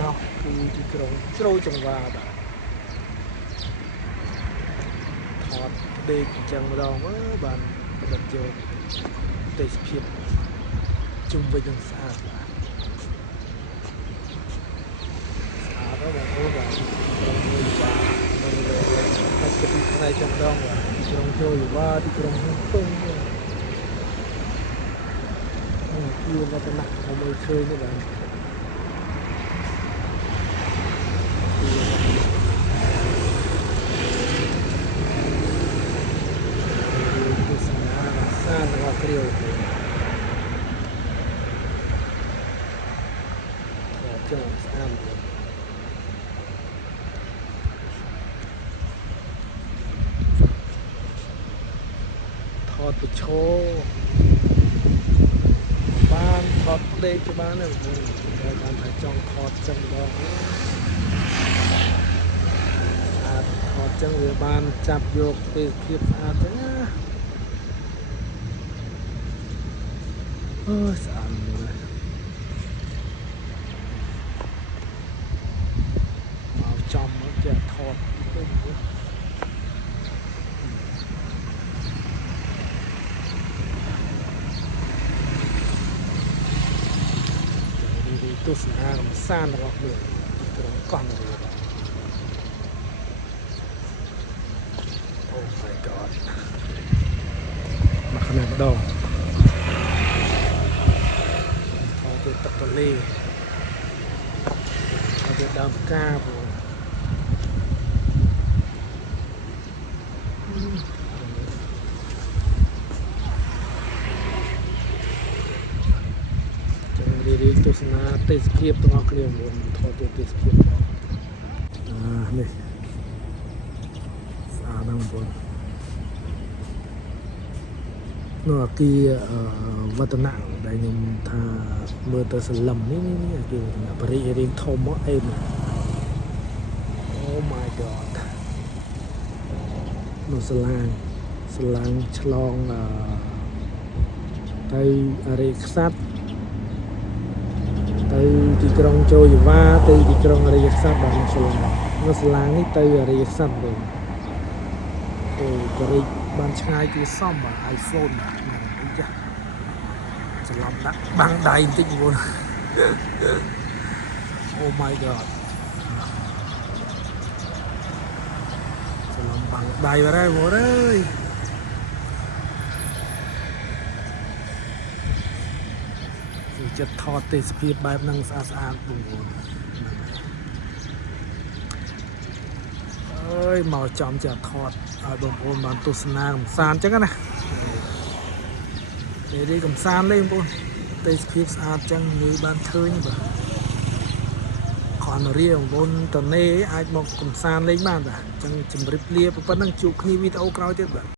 nó thìក្រុងជ្រៅចង្វាបាទថតដេកអញ្ចឹងម្ដងបានបដិបយកទេសភាពជុំវិញនឹងស្អាតបាទស្អាតណាស់បងប្អូនបាទក្រុងមួយបាទនៅលើតែគិតពីថ្ងៃចឹងម្ដងបាទក្រុងចូលយវ៉ាទីក្រុងភ្នំពេញពីវត្តនៈមកមើលឃើញនេះបាទគ្រាវចង់ស្អាតថតប្រឈោបានថតផ្លេកទៅបានហ្នឹងតែបានថាចង់ថតចឹងដល់អាចថតចឹងវាបានចាប់យកទេសភាពស្អាតចឹងណាស្អាតណាស់មកចំមកចេះថតទៅទស្សនាកម្សាន្តរបស់ខ្លួនក្រុងកោះនរាអូ my god មកខាងម្ដងទឹកទន្លេហើយទៅដើមផ្កាបងចាំរៀបទស្សនាទេសភាពទាំងអស់គ្នាមុនថតទៅទេសភាពនេះស្អាតណាស់បងនៅអាគារវឌ្ឍនៈដែលខ្ញុំថាមើលទៅសលឹមនេះអាគារវឌ្ឍនៈបរិយារៀងធំមកអេមអូ my god នៅសាឡាងឆ្លងទៅអរិយខ្សាត់ទៅទីក្រុងចូលយវ៉ាទៅទីក្រុងអរិយខ្សាត់បាទនៅសាឡាងនេះទៅអរិយខ្សាត់បងអូបរិយបានឆ្ងាយគឺសមបាទ iPhone បាទអីចាច្រឡំដាក់បាំងដៃបន្តិចបងអូ my god ច្រឡំបាំងដៃបាត់ហើយបងអើយចិត្តថតទេសភាពបែបហ្នឹងស្អាតបងប្អូនអើយមកចំចាថតឲ្យបងប្អូនបានទស្សនាកម្សាន្តអញ្ចឹងណាពេលនេះកម្សាន្តលេងបងប្អូនទេសភាពស្អាតអញ្ចឹងនិយាយបានឃើញបាទខនរាបងប្អូនតនេអាចមកកម្សាន្តលេងបានបាទអញ្ចឹងជម្រាបលាប៉ុណ្ណឹងជួបគ្នាវីដេអូក្រោយទៀតបាទ